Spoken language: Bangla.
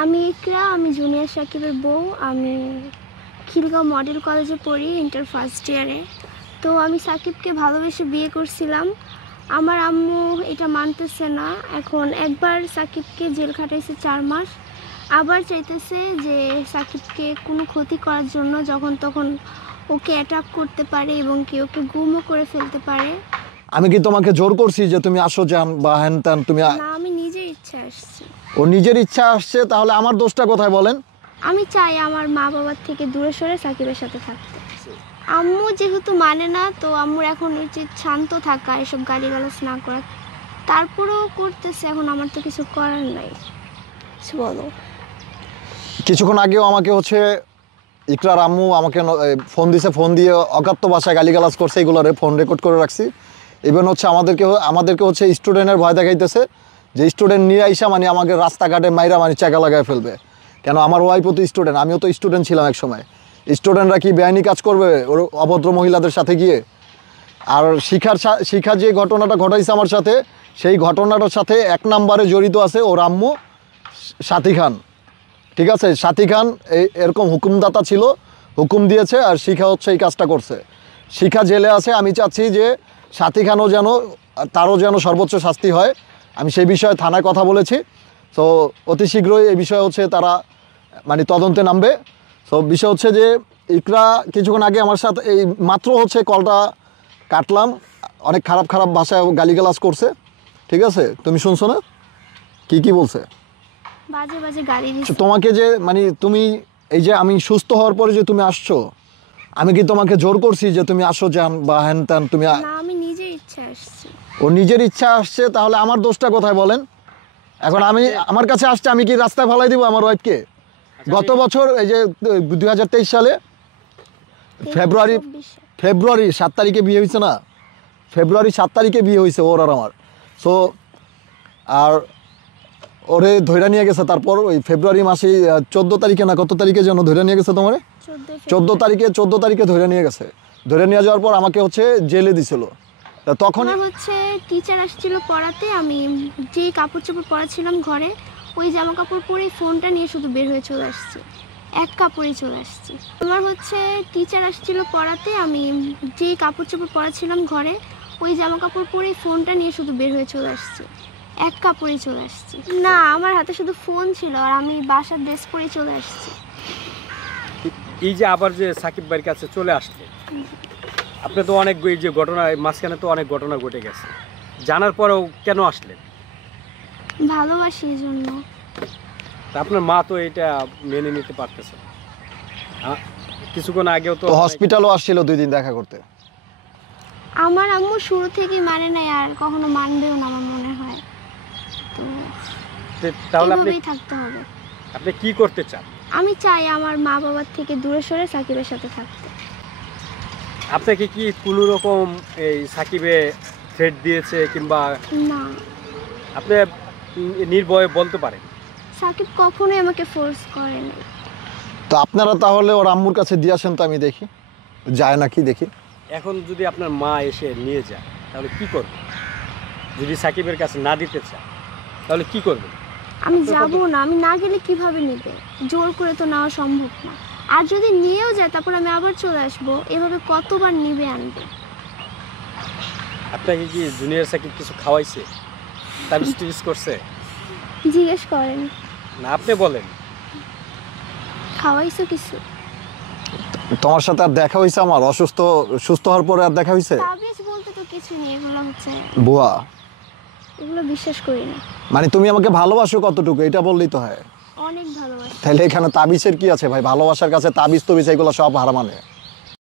আমি ইকরা, আমি জুনিয়র সাকিবের বউ। আমি খিলগাঁও মডেল কলেজে পড়ি, ইন্টার ফার্স্ট ইয়ারে। তো আমি সাকিবকে ভালোবেসে বিয়ে করছিলাম। আমার আম্মু এটা মানতেছে না। এখন একবার সাকিবকে জেল খাটাইছে 4 মাস, আবার চাইতেছে যে সাকিবকে কোনো ক্ষতি করার জন্য, যখন তখন ওকে অ্যাটাক করতে পারে এবং কি ওকে গুমও করে ফেলতে পারে। আমি কি তোমাকে জোর করছি যে তুমি আসো যান বা হ্যান ত্যান? তুমি না, আমি নিজের ইচ্ছা আসছি। ও নিজের ইচ্ছা আসছে, তাহলে আমার দোষটা কোথায় বলেন? আমি চাই আমার মা বাবার থেকে দূরে সরে সাকিবের সাথে থাকতে। আম্মু যেহেতু মানে না, তো আম্মুর এখন উচিত শান্ত থাকা, এসব গালিগালাজ না করা। তারপরেও করতেছে, এখন আমার তো কিছু করার নাই। বলো। কিছুক্ষণ আগেও আমাকে ইকরার আম্মু আমাকে ফোন দিছে, ফোন দিয়ে অকাত্য ভাষায় গালিগালাজ করছে, এগুলোরে ফোন রেকর্ড করে রাখছি। ইভেন আমাদেরকে স্টুডেন্টের ভয় দেখাইতেছে যে স্টুডেন্ট নিয়ে আইসা মানে আমাকে রাস্তাঘাটে মাইরা মানে চাকা লাগায় ফেলবে। কেন আমার ওয়াইফও তো স্টুডেন্ট, আমিও তো স্টুডেন্ট ছিলাম এক সময়। স্টুডেন্টরা কি বেআইনি কাজ করবে ওর অভদ্র মহিলাদের সাথে গিয়ে? আর শিখার যে ঘটনাটা ঘটাইছে আমার সাথে, সেই ঘটনাটার সাথে 1 নম্বরে জড়িত আছে ওর আম্মু সাথী খান। ঠিক আছে, সাথী খান এরকম হুকুমদাতা ছিল, হুকুম দিয়েছে, আর শিখা এই কাজটা করছে। শিখা জেলে আছে। আমি চাচ্ছি যে সাথী খানও তারও যেন সর্বোচ্চ শাস্তি হয়। আমি সেই বিষয়ে থানায় কথা বলেছি। তো অতি শীঘ্রই এই বিষয়ে তারা মানে তদন্তে নামবে। তো বিষয় যে ইকরা কিছুক্ষণ আগে আমার সাথে এই মাত্র কলটা কাটলাম, অনেক খারাপ খারাপ ভাষায় গালিগালাজ করছে। ঠিক আছে, তুমি শুনছো না কি বলছে? বাজে বাজে গালি দিচ্ছে। তোমাকে যে মানে তুমি এই যে আমি সুস্থ হওয়ার পরে যে তুমি আসছো, আমি কি তোমাকে জোর করছি যে তুমি আসো যান বা হ্যান ত্যান? তুমি না, আমি নিজের ইচ্ছা আসছি। ও নিজের ইচ্ছা আসছে, তাহলে আমার দোষটা কোথায় বলেন? এখন আমার কাছে আসছে, আমি কি রাস্তায় ফেলাই দিব আমার ওয়াইফকে? গত বছর এই যে 2023 সালে ফেব্রুয়ারি 7 তারিখে বিয়ে হয়েছে না? ফেব্রুয়ারি 7 তারিখে বিয়ে হয়েছে ওর আর আমার। সো আর ওরে ধৈরা নিয়ে গেছে, তারপর ওই ফেব্রুয়ারি মাসে 14 তারিখে না কত তারিখে যেন ধৈরা নিয়ে গেছে তোমার? 14 তারিখে ধৈরা নিয়ে গেছে। ধৈরা নিয়ে যাওয়ার পর আমাকে জেলে দিছিল। তখন টিচার আসছিল পড়াতে, আমি যেই কাপড় চোপড় পরাছিলাম ঘরে, ওই জামা কাপড় পরে ফোনটা নিয়ে শুধু বের হয়ে চলে আসছি, এক কাপড়ে চলে আসছি। আমার টিচার আসছিল পড়াতে, আমি যেই কাপড় চোপড় পরাছিলাম ঘরে, ওই জামা কাপড় পরে ফোনটা নিয়ে শুধু বের হয়ে চলে আসছি, এক কাপড়ে চলে আসছি। না, আমার হাতে শুধু ফোন ছিল আর আমি বাসার ড্রেস পরে চলে আসছি। এই যে আবার যে সাকিব ভাইয়ের কাছে চলে আসলে, আপনি তো অনেক এই যে ঘটনা মাঝখানে তো অনেক ঘটনা ঘটে গেছে, জানার পরেও কেন আসলেন? ভালোবাসি এই জন্য। আপনার মা তো এটা মেনে নিতে পারতেছে। কিছুক্ষণ আগেও তো হসপিটালও আসছিল 2 দিন দেখা করতে। আমার আম্মু শুরু থেকেই মানে নাই, আর কখনো মানবেও না আমার মনে হয়। তো তাহলে থাকতে হবে। আপনি কি করতে চান? আমি চাই আমার মা বাবার থেকে দূরে সরে সাকিবের সাথে থাকতে। আপনাকে কি কোনো রকম এই সাকিবে থ্রেট দিয়েছে কিংবা? না, আপনি নির্ভয়ে বলতে পারেন সাকিব কখনোই আমাকে ফোর্স করেনি। তো আপনারা তাহলে ওর আম্মুর কাছে দিয়ে আসেন, তো আমি দেখি যায় নাকি দেখি। এখন যদি আপনার মা এসে নিয়ে যায় তাহলে কি করবে? যদি সাকিবের কাছে না দিতে চায় তাহলে কি করবে? আমি যাব না। আমি না গেলে কিভাবে নেবে? জোর করে তো নেওয়া সম্ভব না। আর যদি নিয়েও যায় তারপর আমি আবার চলে আসবো, এভাবে কতবার নিবে আনবে? আপনাকে কি জুনিয়র সাকিব কিছু খাওয়াইছে, তাবিজ করছে? জিজ্ঞেস করেন না, আপনি বলেন খাওয়াইছো কিছু? তোমার সাথে আর দেখা হয়েছে আমার সুস্থ হওয়ার পরে আর দেখা হয়েছে? তাবিজ বলতে তো কিছু নেই, এগুলো বুয়া। এগুলো বিশ্বাস করি না। মানে তুমি আমাকে ভালোবাসো কতটুকু এটা বললেই তো হয়। অনেক ভালোবাসি। তাহলে এখানে তাবিজের কি আছে ভাই? ভালোবাসার কাছে তাবিজ তো এগুলো সব হার মানে।